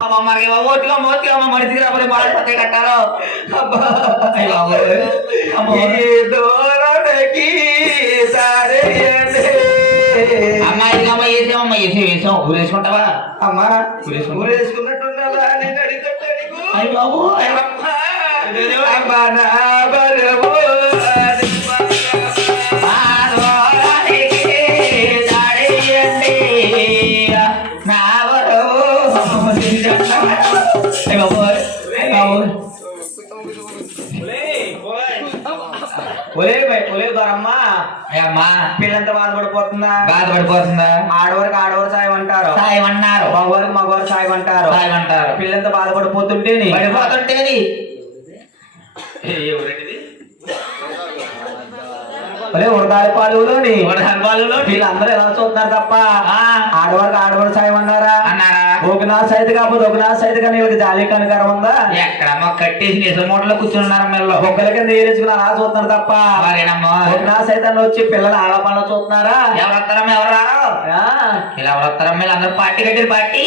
మనకి ఓటిగా మోతిగా మా మనిషికి రాబోయే బాధపడితే కట్టారు అమ్మాయి అమ్మ. వేసామమ్మా వేసి వేసాం ఊరేసుకుంటావా అమ్మా అడిగు. అయ్య అమ్మా, నా దొరమ్మా. అమ్మా పిల్లంత బాధపడిపోతుందా? బాధపడిపోతుందా? ఆడవారికి ఆడవారు సాయం అంటారు. సాయం అన్నారు మగవారికి మగవారు సాయం అంటారు. సాయం అంటారు పిల్లంత బాధపడిపోతుంటే పాలులోని వీళ్ళందరూ ఎలా చూస్తున్నారు తప్ప? ఆ. ఆడవారికి ఆడవారు సాయం అన్నారా? అన్నారా? ఒకనాథ సైతు కాకపోతే ఒకనాథ సైతు కానీ వీళ్ళకి జాలి కనకారం ఉందా? ఎక్కడమ్మా కట్టేసి నిజం మూటలో కూర్చున్నారు మెల్లో. ఒక్కల కింద ఏరేసుకుని అలా చూస్తున్నారు తప్ప ఒకనాథ సైతాన్ని వచ్చి పిల్లలు ఆడపడ చూస్తున్నారా? ఎవరు వస్తారమ్మా ఎవరు రారు? ఆ, ఇలా ఎవరు వస్తారమ్మా వీళ్ళందరూ పార్టీ కట్టారు పార్టీ.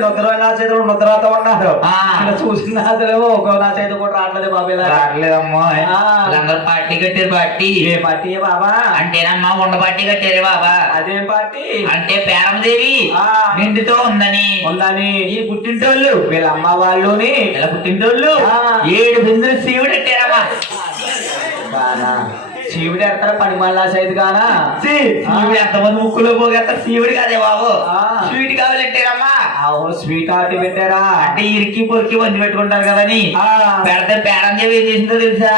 నుద్దరు నా చేతులు నుద్దరాతో ఉన్నారు. ఆ. ఇలా చూసిన నాదులేమో ఒక నా చేతి కూడా రావట్లేదు బాబు ఇలా రావట్లేదమ్మా. ఆ. వీళ్ళందరూ పార్టీ కట్టారు పార్టీ. ఏ పార్టీ బాబా? అంటేనమ్మా ఉండ పార్టీ కట్టారే బాబా. అదేం పార్టీ? అంటే పేరమదేవి. ఆ. నిండుతో ఉందని. ఉందని ఈ పుట్టింటోళ్ళు వీళ్ళ అమ్మ వాళ్ళుని ఇలా పుట్టింటోళ్ళు. ఏడు బిందులు శివుడు కట్టారమ్మా బానా. శివుడు ఎడతారా పని మళ్ళా సైతు గానా శివుడు ఎంతమంది ముక్కులో పోగేస్తారు? శివుడు కాదే బాబు. స్వీట్ కావాలంటారమ్మా అవును స్వీట్ ఆర్ట్ పెట్టారా? అంటే ఇరికి పొరికి వండి పెట్టుకుంటారు కదని. ఆ. పెడితే పేరం చెప్పి చేసిందో తెలుసా.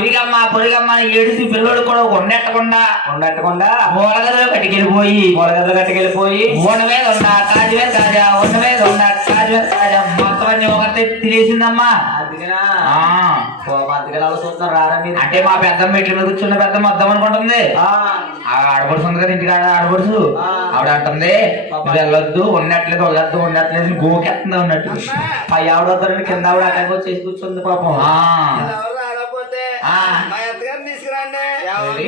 ఇరిగమ్మా పొరిగమ్మా ఏడిసి పిల్లోడు కూడా ఉండెట్టకుండా. ఉండట్టకుండా? మూలగదిలో కట్టుకెళ్ళిపోయి. పొలగదలు గట్టుకెళ్ళిపోయి ఓన మీద ఉన్న కాజు మీద కాజా ఓన మీద ఉన్న కాజు మీద కాజా. మొత్తం అన్ని ఒకటే తినేసిందమ్మా. అందుకనా? అంటే మా పెద్ద మెట్ల మీద కూర్చున్న పెద్ద మొత్తం అనుకుంటుంది. ఆడపడుచు ఉంది కదా ఇంటికి ఆడపడుచు. ఆ. ఆవిడ అంటుంది "నువ్వు వెళ్ళొద్దు ఉన్నట్లేదు వెళ్ళొద్దు ఉన్నట్లేదు గోకెత్తుంది ఉన్నట్టు పై ఆవిడ వద్దరండి కింద ఆవిడ అక్కడికి వచ్చేసి కూర్చుంది పాపం. ఆ. ఎవరు రాకపోతే ఆ. మా అత్తగారు మీ ఆవిడ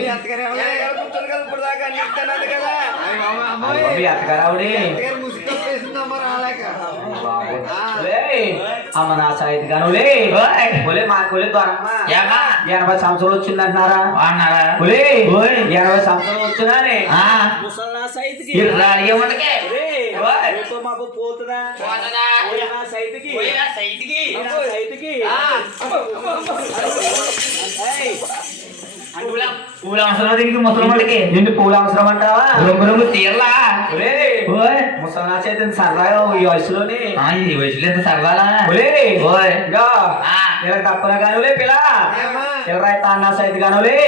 అమ్మ నా సాయిత్ గాను ఒలే మా కొలే దొరమ్మ? ఎనభై సంవత్సరాలు వచ్చింది అంటున్నారా అన్నారా ఒలే. ఎనభై సంవత్సరాలు వచ్చినానే. ముసలి ఉండకే. ఓయ్. మాకు సైతుకి ఆ. పూల- అవసరం దీనికి? ముసలమ్మడికి నిన్ను పూలు అవసరం అంటావా? రంగు రంగు ఓయ్. ముసలి చేతి సరదాగా ఈ వయసులోని? ఈ వయసులో ఎంత సరదాలా. ఇలా తప్పన కానులే పిల్ల. ఏమ్మా? ఇలా తాన్నా సైత్ కానులే.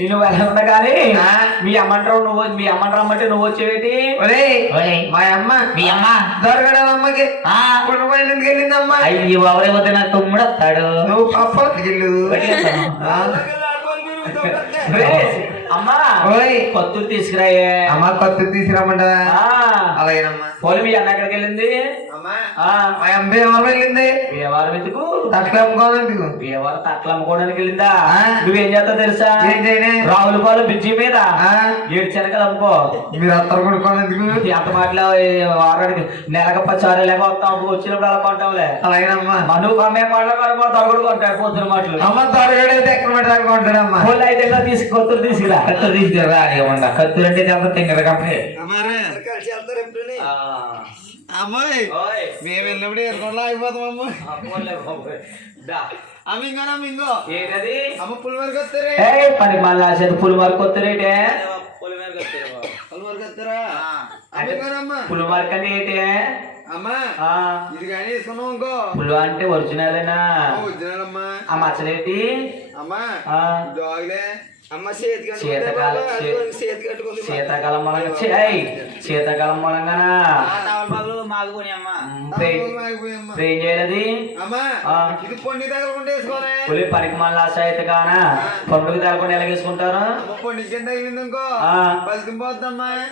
నేను వెళ్ళకుండా కానీ ఆ. మీ అమ్మంటారు నువ్వు మీ అమ్మని రమ్మంటే నువ్వు వచ్చేవేటి? ఓయ్. మా అమ్మ. మీ అమ్మ. దొరకడం అమ్మకి. ఆ. కుటుంబం ఎందుకు వెళ్ళిందమ్మా అయ్యి బాబరే పోతే నాకు తమ్ముడు వస్తాడు. నువ్వు పప్ప వెళ్ళు రేయ్, అమ్మా ఓయ్. కొత్తూరు తీసుకురాయే అమ్మ కొత్త తీసుకురమ్మంటా? ఆ. అలాగేనమ్మా. పోలీ మీ అన్న ఎక్కడికి వెళ్ళింది? అమ్మా. ఆ. మా అమ్మ ఎవరు వెళ్ళింది. వ్యవహారం ఎందుకు? తక్కువ అమ్ముకోనందుకు వ్యవహారం తట్టలు అమ్ముకోవడానికి వెళ్ళిందా. నువ్వేం చేస్తావు తెలుసా? రావుల పాలు బిజ్జి మీద ఆ. ఏడు శనగలు అమ్ముకో. మీరు అత్తరు కొనుక్కోనందుకు ఎంత మాటలో వారానికి నెలకు పచ్చారు లేక వస్తాం వచ్చినప్పుడు అలా కొంటాంలే అలాగేనమ్మా. మను కొమ్మే పాటలు కొనుక్కో తొరగడు కొంటాడు పొద్దున మాటలు. అమ్మ తొడగడైతే ఎక్కడ పెట్టడానికి ఉంటాడమ్మా వాళ్ళు అయితే కొత్తూరు తీసుకురా. కత్తులు తీసుకురా అడిగి ఉండ కత్తులు అంటే చాలా తింగర కంపెనీ. అమ్మాయి ఓయ్. మేము వెళ్ళినప్పుడు ఆగిపోతాం అమ్మ. అమ్మ ఇంకోనా ఇంకో ఏంటది? అమ్మ పులివరకు వస్తారే ఏ పని మళ్ళా చేతి పులి మార్కు వస్తారేటే పులివరకు వస్తారా అమ్మ ఇంకోనమ్మా పులి మార్క్ అంటే ఏంటి అమ్మ. ఆ, ఇది కానీ వేసుకున్నాం ఇంకో పులి అంటే ఒరిజినలేనా? వచ్చినాడమ్మా ఆ మచ్చలేటి? అమ్మా ఆ, డాగ్లే అమ్మ చేతి శీతకాలం శీతాకాలం మూలంగా శీతాకాలం మూలంగానా ఏం తగలకుండా పులి పనికి మళ్ళీ అయితే కానా? పండుగ తేలకుండా ఎలాగేసుకుంటారు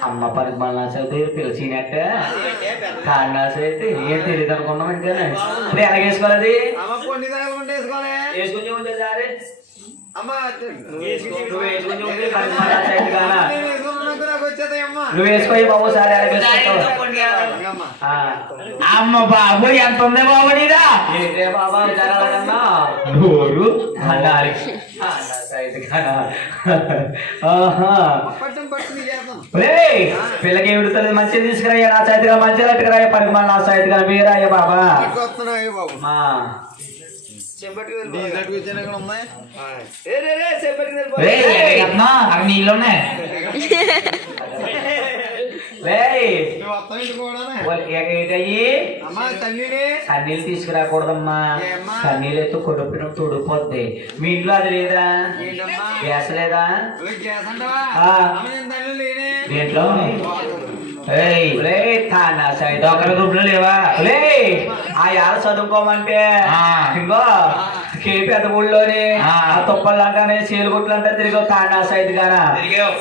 అమ్మ పనికి మళ్ళీ అయితే పిలిచినట్టే. అయితే ఏం తెలియదు అనుకున్నాం ఇంకా ఎలాగేసుకోవాలి అమ్మ పొండి తగలకుండా వేసుకోనే వేసుకుని ఉంటే సరే అమ్మా నువ్వు వేసుకోయి బాబు సార్ అమ్మా. అమ్మ బాబు ఎంత ఉంది బాబు నీదా? నోరు అన్నారు పిల్లకి ఏడుతుంది మంచిగా తీసుకురాయ్యా నా సైతుగా మంచిగా పెట్టుకురాయ్యా పనికి నా సైతుగా మీరాయ్యా బాబా. బాబు. మా డీజర్ట్ కూర్చొని ఇక్కడ ఉన్నాయి? రేయ్, ఎక్కడన్నా? అక్కడ నీళ్ళు ఉన్నాయి. రేయ్, నువ్వు వస్తావు ఇంటి కూడానే వాళ్ళు ఏ- ఏంటయ్యి అమ్మా తల్లిని. కన్నీళ్ళు తీసుకురాకూడదమ్మా. ఏమ్మా? కన్నీళ్ళు ఎత్తు కొడుకుని తుడిపోద్ది. మీ ఇంట్లో అది లేదా? గ్యాస్ లేదా? దేంట్లో ఒకరి గ్రూప్లో లేవా? ఆ యాడ చదువుకోమంటే. ఇంకో. కేపీ అత ఊళ్ళోని ఆ. ఆ తుప్పలు అంటానే చీలగుట్లు అంటే తిరిగి తాండా సైడ్ గానా.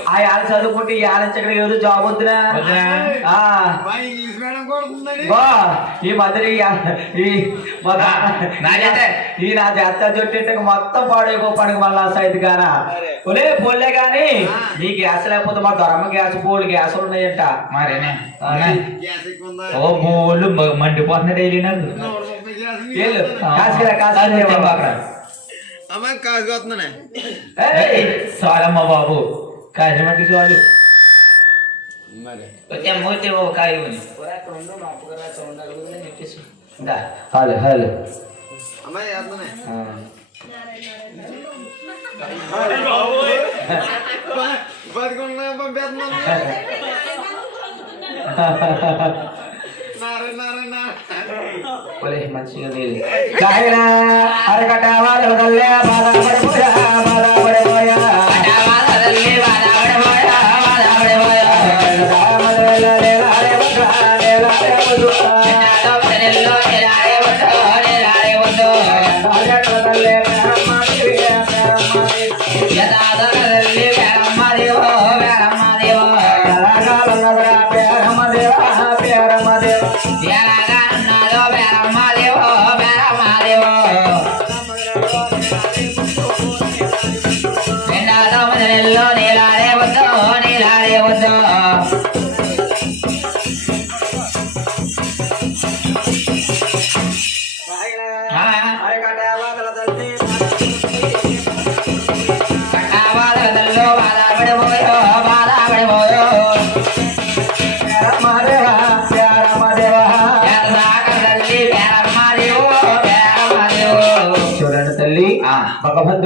ఆ యాడ చదువుకుంటే ఇక్కడ ఏదో జాబ్ వద్దునా? వద్దునా? ఆ. మా ఇంగ్లీష్ మేడం కొడుతుందని బా, ఈ మధ్య ఈ నా జాత చుట్టూ మొత్తం పాడైపో పండుగ మళ్ళా సైతు గానా. ఒలే పోలే గాని నీ గ్యాస్ లేకపోతే మా దొరమ్మ గ్యాస్ బోల్డ్ గ్యాసులు ఉన్నాయంట. మరేనే గ్యాస్ ఓ బోళ్ళు మ- మండిపోతున్నా డైలీ నాకు. నూట ముప్పై గ్యాస్ వెళ్ళు నీళ్ళు. కాసుకురా కాసుకురా బాబా. అమ్మ కాసు వస్తున్నాయి ఏయ్, చాలమ్మ బాబు కాసినట్టు చాలు మూర్తి బాబు కాయ హలో హలో అమ్మాయి చేస్తున్నాయి ఆ. బతుకున్నా పంపేస్తున్నాను ఒలే మంచిగా కాయనా అరకట వాళ్ళు కల్లే బాధపడిపోయా బాధపడిపోయా నీలాడే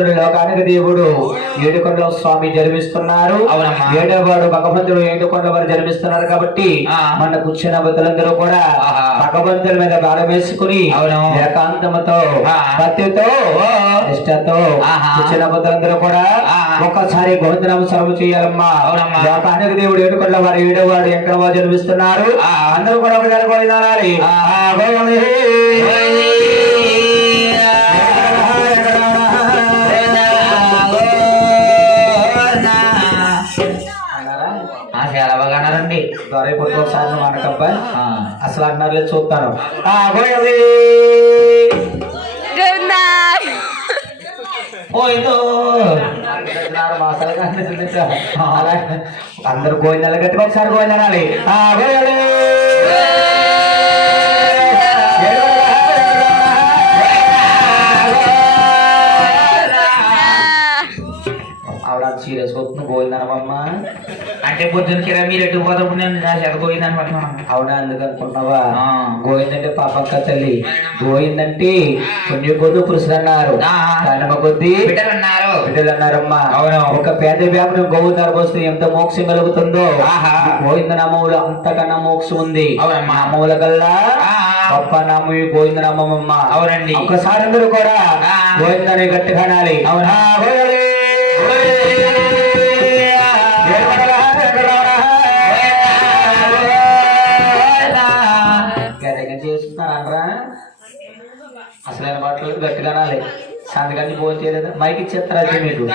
భగవంతుడు లోకానికి దేవుడు ఏడుకొండల స్వామి జన్మిస్తున్నారు. ఏడవవాడు భగవంతుడు ఏడుకొండ వారు జన్మిస్తున్నారు కాబట్టి. మన కూర్చున్న భక్తులందరూ కూడా. భగవంతుడి మీద భారం వేసుకుని. ఏకాంతముతో. భక్తితో ఆహా. కూర్చున్న భక్తులందరూ కూడా. ఒక్కసారి గోవిందనామ సర్వ చేయాలమ్మా. లోకానికి దేవుడు ఏడుకొండ వారు ఏడవవాడు ఎక్కడ జన్మిస్తున్నారు. అందరూ కూడా ఒకసారి అనకబ్బా ఆ. అసలు చూస్తాను అంటున్నారు. అలా అందరు గోవిందాలు గట్టిగా ఒకసారి గోవిందనాలి గోవిందనమ్మ అంటే పొద్దున్నకి మీరు ఎటు పోతప్పుడు నేను నా చేత పోయింది అనుకుంటున్నాను అవునా అందుకు అనుకుంటున్నావా ఆ. గోవిందంటే పాపక్క తల్లి గోవిందంటే పుణ్య కొద్దు పురుషులు అన్నారు. కనమ కొద్ది బిడ్డలు అన్నారు బిడ్డలు అన్నారమ్మా అవును. ఒక పేద వ్యాపురం గోవిందానికి వస్తే ఎంత మోక్షం కలుగుతుందో ఆహా. గోవింద నామములు అంతకన్నా మోక్షం ఉంది అవునమ్మా. నామముల కల్లా. గొప్ప నామం గోవింద నామమ్మ అవునండి. ఒక్కసారి అందరూ కూడా. గోవిందని గట్టిగా అనాలి అవునా? ఆయన మాటలు గట్టిగా అనాలి సంతకాన్ని ఫోన్ చేయలేదు. మైక్ ఇచ్చేస్తారా అది మీకు?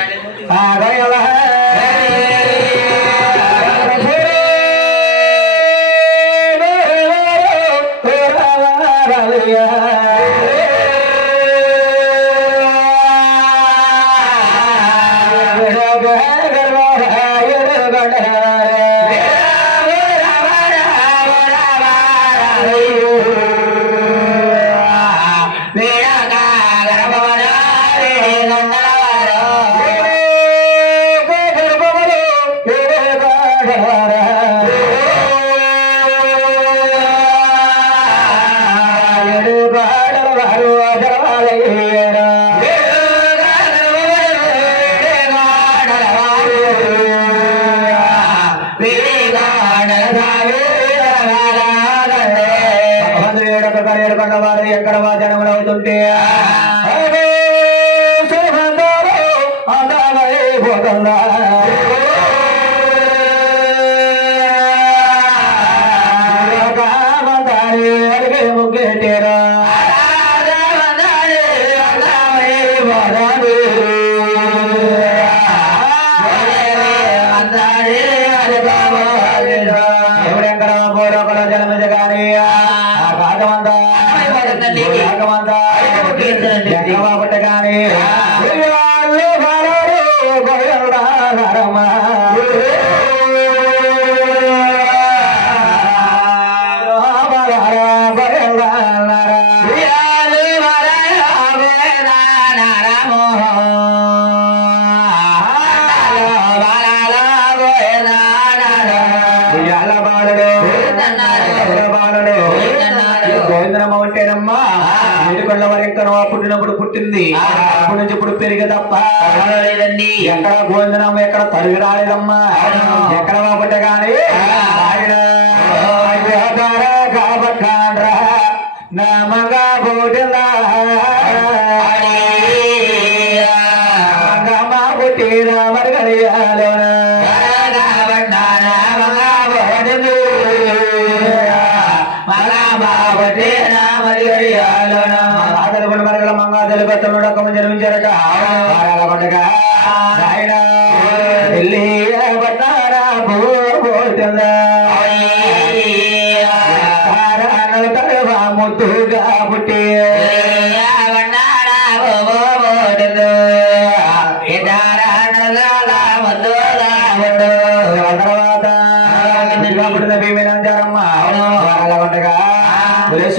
పుట్టినప్పుడు పుట్టింది. అప్పటి నుంచి ఇప్పుడు పెరిగే ఎక్కడ గోవిందనమ్మ ఎక్కడ తరుగు రాలేదమ్మా ఎక్కడ కాబట్టి కానీ నా మగా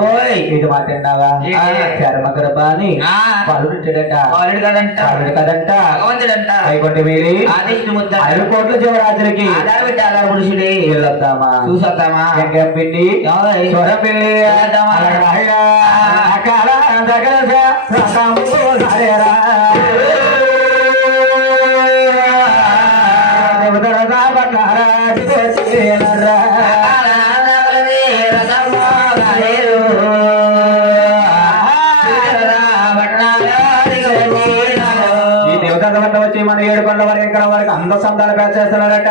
ಒಲೆ జీవరాజులకి ఆధార పెట్టి ఆధార పురుషుడే వెళ్ళొద్దామా చూసొద్దామా ఎంకేం సంతాలు పెంచేస్తున్నాడట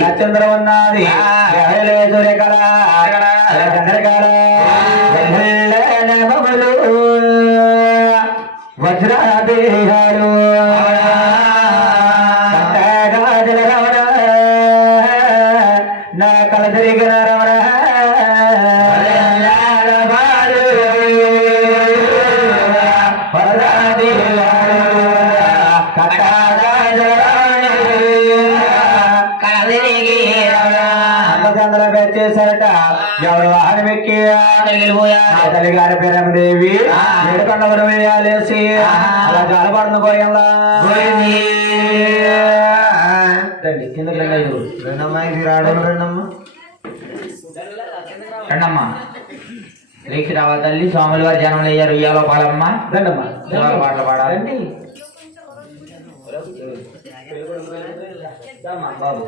నక్షత్రం ఉన్నది ఇక్కడ రండమ్మా. రండమ్మా. లేచి రావాలి తల్లి స్వాములు వారి జనంలో అయ్యారు ఉయ్యాలో పాడమ్మా రండమ్మా. ఉయ్యాల పాటలు పాడాలండి బాబు.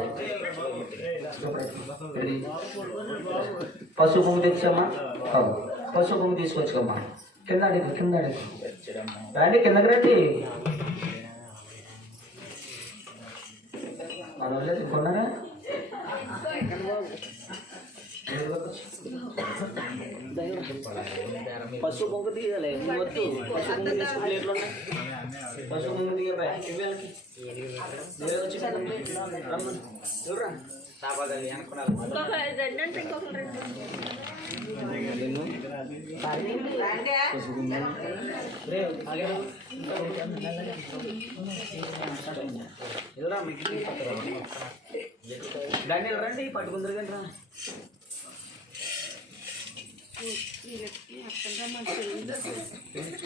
తెచ్చమ్మా బాబు. పశు తీసుకొచ్చుకోమ్మా. కింద అడిగి కింద అడిగి. రండి కిందకి రండి. మన వాళ్ళు కొన్నారా Wow. పసుపు పొంగు తీయాలి వద్దు పసుపు ప్లేట్లు ఉన్నాయి పసుపు తీయబాయ్ చూడరా రండి రండి పట్టుకుందరు కానీ రా నీళ్ళకి అక్కడ మంచిగా